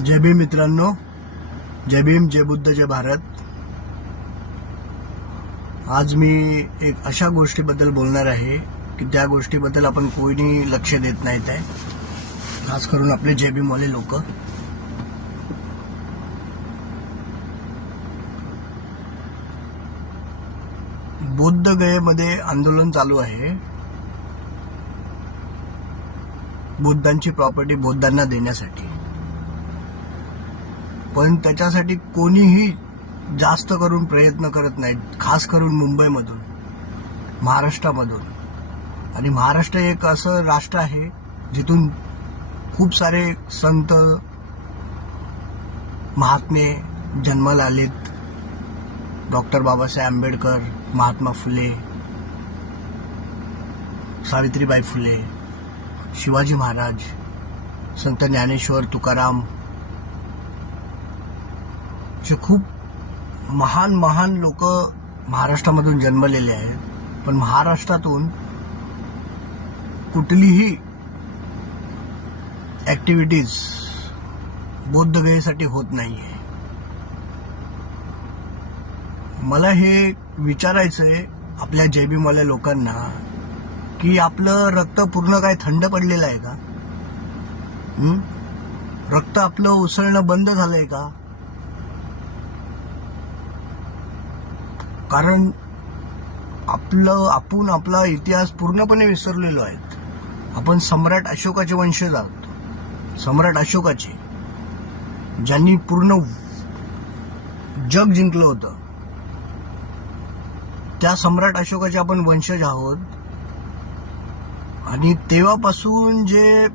जय भीम मित्रांनो, जय भीम, जय बुद्ध, जय भारत. आज मी एक अशा गोष्टीबद्दल बोलणार आहे की त्या गोष्टीबद्दल आपण कोणी लक्ष देत नाहीत आहे, खास करून आपले जय भीमवाले लोक. बोधगयेमध्ये आंदोलन चालू आहे बुद्धांची प्रॉपर्टी बौद्धांना देण्यासाठी. पण त्याच्यासाठी कोणीही जास्त करून प्रयत्न करत नाहीत, खास करून मुंबईमधून, महाराष्ट्रामधून. आणि महाराष्ट्र एक असं राष्ट्र आहे जिथून खूप सारे संत महात्मे जन्माला आलेत. डॉक्टर बाबासाहेब आंबेडकर, महात्मा फुले, सावित्रीबाई फुले, शिवाजी महाराज, संत ज्ञानेश्वर, तुकाराम, जे खूप महान महान लोक महाराष्ट्रामधून जन्मलेले आहेत. पण महाराष्ट्रातून कुठलीही ऍक्टिव्हिटीज बोधगयेसाठी होत नाहीये. मला हे विचारायचंय आपल्या जय भीमवाल्या लोकांना की आपलं रक्त पूर्ण काय थंड पडलेलं आहे का? रक्त आपलं उसळणं बंद झालंय का? कारण आपण आपला इतिहास पूर्णपणे विसरलेलो आहे. आपण सम्राट अशोकाचे वंशज आहोत. सम्राट अशोकाचे, ज्यांनी पूर्ण जग जिंकलं होतं, त्या सम्राट अशोकाचे आपण वंशज आहोत. आणि तेव्हापासून जे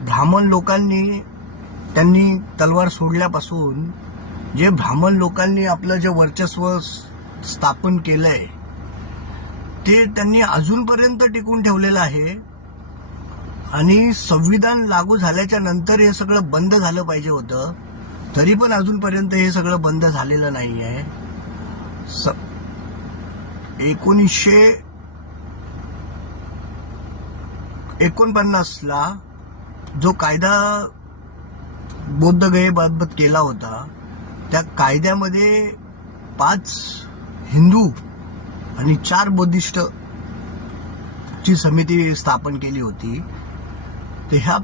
ब्राह्मण लोकांनी, त्यांनी तलवार सोडल्यापासून जे ब्राह्मण लोकांनी आपलं जे वर्चस्व स्थापन केलंय ते त्यांनी अजूनपर्यंत टिकून ठेवलेलं आहे. आणि संविधान लागू झाल्याच्या नंतर हे सगळं बंद झालं पाहिजे होतं, तरी पण अजूनपर्यंत हे सगळं बंद झालेलं नाही आहे. 1949ला जो कायदा बोधगयेबाबत केला होता, त्या कायद्यामध्ये 5 हिंदू आणि 4 बुद्धिस्ट ची समिती स्थापन केली होती. तर ह्या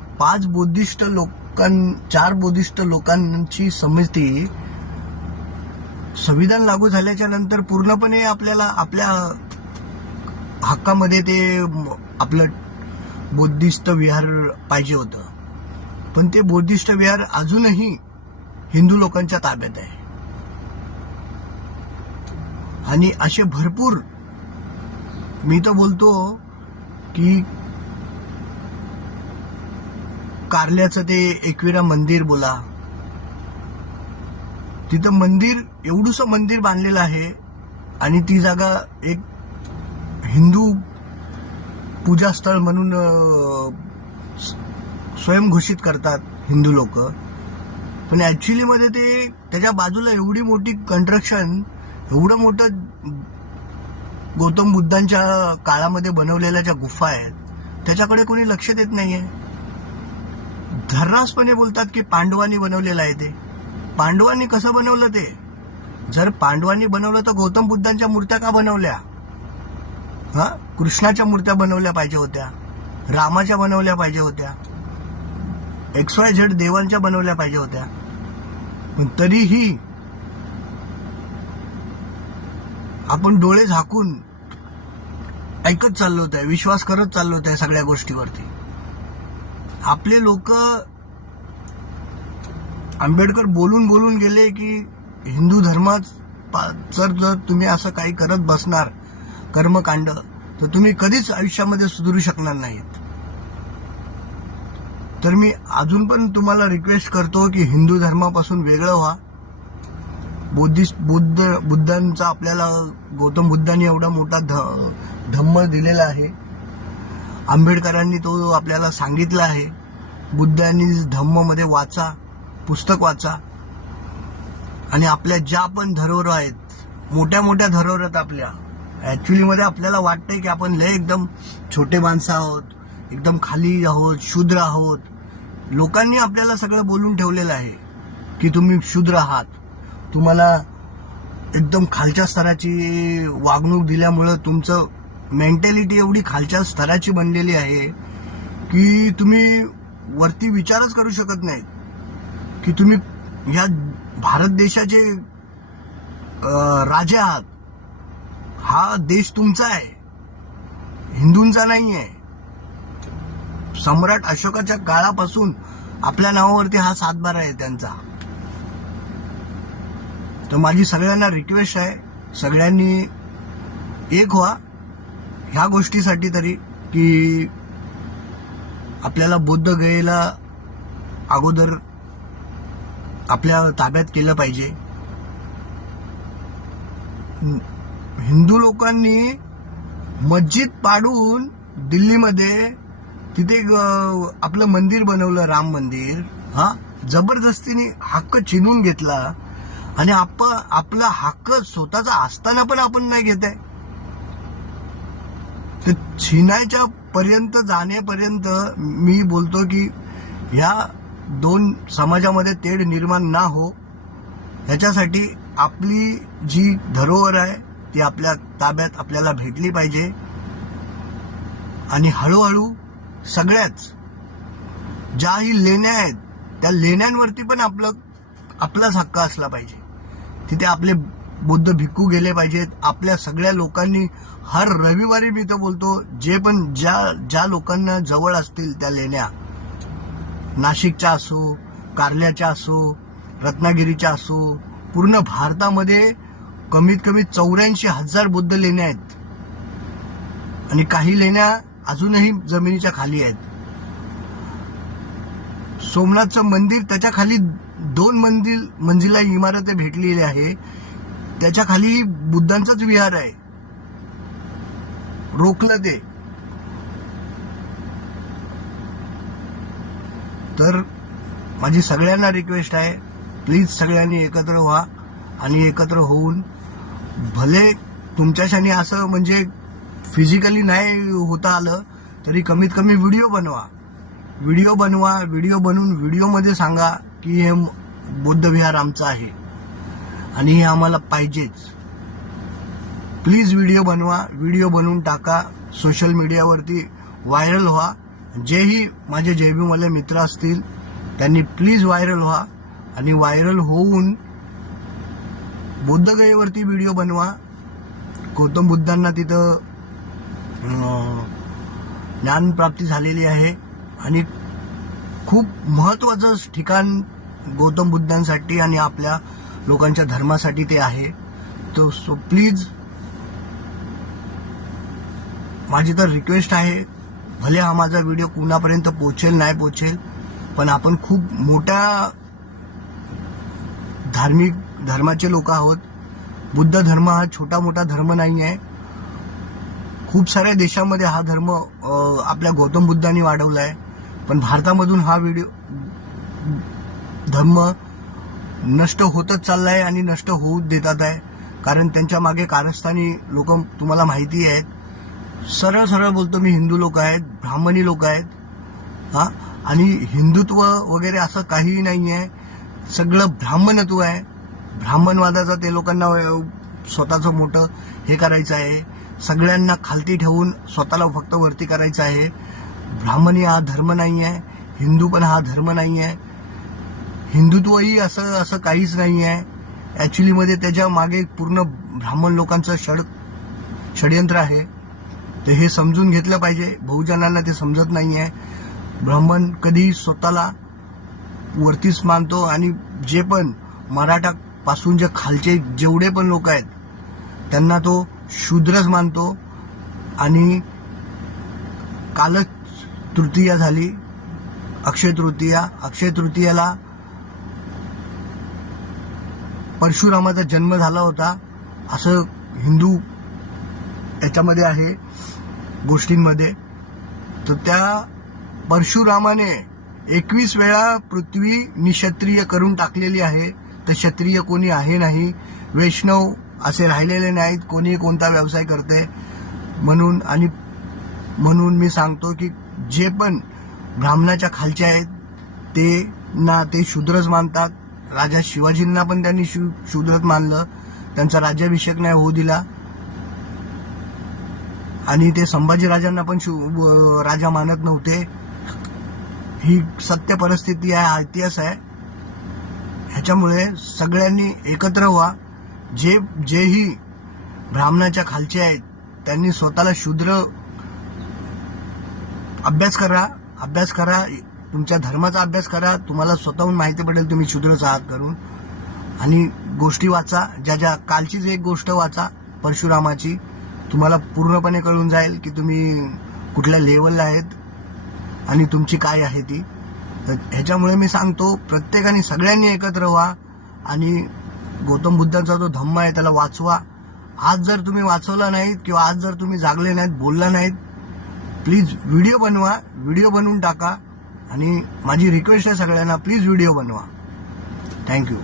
4 बुद्धिस्ट लोकांची समिती संविधान लागू झाल्याच्या नंतर पूर्णपणे आपल्याला आपल्या हक्कामध्ये ते आपलं बुद्धिस्ट विहार पाहिजे होतं. पण ते बुद्धिस्ट विहार अजूनही हिंदू लोकांच्या ताब्यात आहे. आणि असे भरपूर, मी तर बोलतो की कारल्याचं ते एकविरा मंदिर बोला, तिथं मंदिर, एवढूसं मंदिर बांधलेलं आहे आणि ती जागा एक हिंदू पूजास्थळ म्हणून स्वयंघोषित करतात हिंदू लोक. पण ऍक्च्युली मध्ये ते त्याच्या बाजूला एवढी मोठी कन्स्ट्रक्शन, एवढं मोठं गौतम बुद्धांच्या काळामध्ये बनवलेल्या ज्या गुफा आहेत, त्याच्याकडे कोणी लक्ष देत नाहीये. धर्रासपणे बोलतात की पांडवांनी बनवलेलं आहे. ते पांडवांनी कसं बनवलं? ते जर पांडवांनी बनवलं तर गौतम बुद्धांच्या मूर्त्या का बनवल्या? कृष्णाच्या मूर्त्या बनवल्या पाहिजे होत्या, रामाच्या बनवल्या पाहिजे होत्या, XYZ देवांच्या बनवल्या पाहिजे होत्या. पण तरीही आपण डोळे झाकून ऐकत चाललो होतो, विश्वास करत चाललो होतो सगळ्या गोष्टीवरती. आपले लोक, आंबेडकर बोलून बोलून गेले की हिंदू धर्मात जर तुम्ही असं काही करत बसणार कर्मकांड, तर तुम्ही कधीच आयुष्यामध्ये सुधरू शकणार नाहीत. तर मी अजून पण तुम्हाला रिक्वेस्ट करतो की हिंदू धर्मापासून वेगळं व्हा. बुद्धांचा आपल्याला, गौतम बुद्धांनी एवढा मोठा धम्म दिलेला आहे. आंबेडकरांनी तो आपल्याला सांगितला आहे. बुद्धांनी धम्म मध्ये वाचा, पुस्तक वाचा. आणि आपल्या ज्या पण धरोहर आहेत, मोठ्या मोठ्या धरोहर आहेत आपल्या, ऍक्च्युली मध्ये आपल्याला वाटतंय की आपण लय एकदम छोटे माणसं आहोत, एकदम खाली आहोत, शूद्र आहोत. लोकांनी आपल्याला सगळं बोलून ठेवलेलं आहे. की तुम्ही शूद्र आहात, तुम्हाला एकदम खालच्या स्तराची वागणूक दिल्यामुळं तुमचं मेंटॅलिटी एवढी खालच्या स्तराची बनलेली आहे की तुम्ही वरती विचारच करू शकत नाही की तुम्ही या भारत देशाचे राजे आहात. हा देश तुमचा आहे, हिंदूंचा नाही आहे. सम्राट अशोकाच्या काळापासून आपल्या नावावरती हा सातबारा आहे त्यांचा. तर माझी सगळ्यांना रिक्वेस्ट आहे, सगळ्यांनी एक व्हा ह्या गोष्टीसाठी तरी, की आपल्याला बोधगयेला अगोदर आपल्या ताब्यात केलं पाहिजे. हिंदू लोकांनी मस्जिद पाडून दिल्लीमध्ये तिथे आपलं मंदिर बनवलं, राम मंदिर. जबरदस्तीने हक्क छिनून घेतला आणि आपला हक्क स्वतःचा असताना पण आपण नाही घेत आहे. तर छिनायच्या पर्यंत जाण्यापर्यंत मी बोलतो की ह्या दोन समाजामध्ये तेढ निर्माण ना हो, ह्याच्यासाठी आपली जी धरोहर आहे ती आपल्या ताब्यात आपल्याला भेटली पाहिजे. आणि हळूहळू सगळ्याच ज्याही लेण्या आहेत त्या लेण्यांवरती पण आपलाच हक्क असला पाहिजे. तिथे आपले बुद्ध भिक्खू गेले पाहिजेत. आपल्या सगळ्या लोकांनी हर रविवारी, मी तर बोलतो, जे पण ज्या लोकांना जवळ असतील त्या लेण्या, नाशिकच्या असो, कार्ल्याच्या असो, रत्नागिरीच्या असो, पूर्ण भारतामध्ये कमीत कमी 84,000 बुद्ध लेण्या आहेत. आणि काही लेण्या अजूनही जमिनीच्या खाली आहेत. सोमनाथचं मंदिर, त्याच्या खाली 2 मंजिला इमारत भेटलेली आहे, त्याच्या खाली बुद्धांचाच विहार आहे. रोखलं ते. तर माझी सगळ्यांना रिक्वेस्ट आहे, प्लीज सगळ्यांनी एकत्र व्हा. आणि एकत्र होऊन, भले तुमच्याशाने असं म्हणजे फिजिकली नाही होता आलं तरी कमीत कमी व्हिडिओ बनवा. व्हिडिओ बनवून व्हिडिओमध्ये सांगा की हे बौद्ध विहार आमचं आहे आणि हे आम्हाला पाहिजेच. प्लीज व्हिडिओ बनवून टाका, सोशल मीडियावरती व्हायरल व्हा. जेही माझे जेबीवाले मित्र असतील त्यांनी प्लीज व्हायरल व्हा. आणि व्हायरल होऊन बोधगयेवरती व्हिडिओ बनवा. गौतम बुद्धांना तिथं ज्ञानप्राप्ती झालेली आहे आणि खूप महत्वाचं ठिकाण गौतम बुद्धांसाठी आणि आपल्या लोकांच्या धर्मासाठी ते आहे. तो सो प्लीज माझी तर रिक्वेस्ट आहे, भले हा माझा व्हिडिओ कुणापर्यंत पोहोचेल नाही पोहोचेल, पण आपण खूप मोठ्या धर्माचे लोक आहोत. बुद्ध धर्म हा छोटा मोठा धर्म नाही आहे. खूप साऱ्या देशामध्ये हा धर्म आपल्या गौतम बुद्धांनी वाढवला आहे, पण भारतामधून हा धर्म नष्ट होतच चाललाय आणि नष्ट होऊ देतात आहे. कारण त्यांच्या मागे कारस्थानी लोक तुम्हाला माहिती आहेत. सरळ सरळ बोलतो मी, हिंदू लोक आहेत, ब्राह्मणी लोक आहेत. आणि हिंदुत्व वगैरे असं काहीही नाही आहे, सगळं ब्राह्मणत्व आहे. ब्राह्मणवादाचा ते लोकांना स्वतःचं मोठं हे करायचं आहे, सगळ्यांना खालती ठेवून स्वतःला फक्त वरती करायचं आहे. ब्राह्मणी हा धर्म नाही आहे, हिंदू पण हा धर्म नाही आहे, हिंदुत्वही असं काहीच नाही आहे. ऍक्च्युली मध्ये त्याच्या मागे पूर्ण ब्राह्मण लोकांचं षडयंत्र आहे. ते हे समजून घेतलं पाहिजे. बहुजनांना ते समजत नाही आहे. ब्राह्मण कधी स्वतःला वरतीच मानतो आणि जे पण मराठा पासून जे खालचे जेवढे पण लोक आहेत त्यांना तो शूद्रच मानतो. आणि कालच तृतीया झाली, अक्षय तृतीयाला परशुरामाचा जन्म झाला होता असं हिंदू याच्यामध्ये आहे गोष्टींमध्ये. तर त्या परशुरामाने 21 वेळा पृथ्वी निक्षत्रिय करून टाकलेली आहे. तर क्षत्रिय कोणी आहे नाही, वैष्णव असे राहिलेले नाहीत, कोणी कोणता व्यवसाय करते म्हणून मी सांगतो की जे पण ब्राह्मणाच्या खालचे आहेत ते शूद्रच मानतात. राजा शिवाजींना पण त्यांनी शूद्रच मानलं, त्यांचा राज्याभिषेक नाही होऊ दिला, आणि ते संभाजी राजांना पण राजा मानत नव्हते. ही सत्य परिस्थिती आहे, हा इतिहास आहे. ह्याच्यामुळे सगळ्यांनी एकत्र व्हा. जेही ब्राह्मणाच्या खालचे आहेत त्यांनी स्वतःला शूद्र अभ्यास करा, तुमच्या धर्माचा अभ्यास करा. तुम्हाला स्वतःहून माहिती पडेल तुम्ही शूद्रच आहात करून. आणि गोष्टी वाचा, ज्या कालचीच एक गोष्ट वाचा परशुरामाची, तुम्हाला पूर्णपणे कळून जाईल की तुम्ही कुठल्या लेवलला आहेत आणि तुमची काय आहे ती. ह्याच्यामुळे मी सांगतो प्रत्येकाने सगळ्यांनी एकत्र व्हा आणि गौतम बुद्धांचा जो धम्म आहे त्याला वाचवा. आज जर तुम्ही वाचवला नाहीत किंवा आज जर तुम्ही जागले नाहीत, बोलला नाहीत, प्लीज व्हिडिओ बनवा, व्हिडिओ बनवून टाका. आणि माझी रिक्वेस्ट आहे सगळ्यांना, प्लीज व्हिडिओ बनवा. थँक्यू.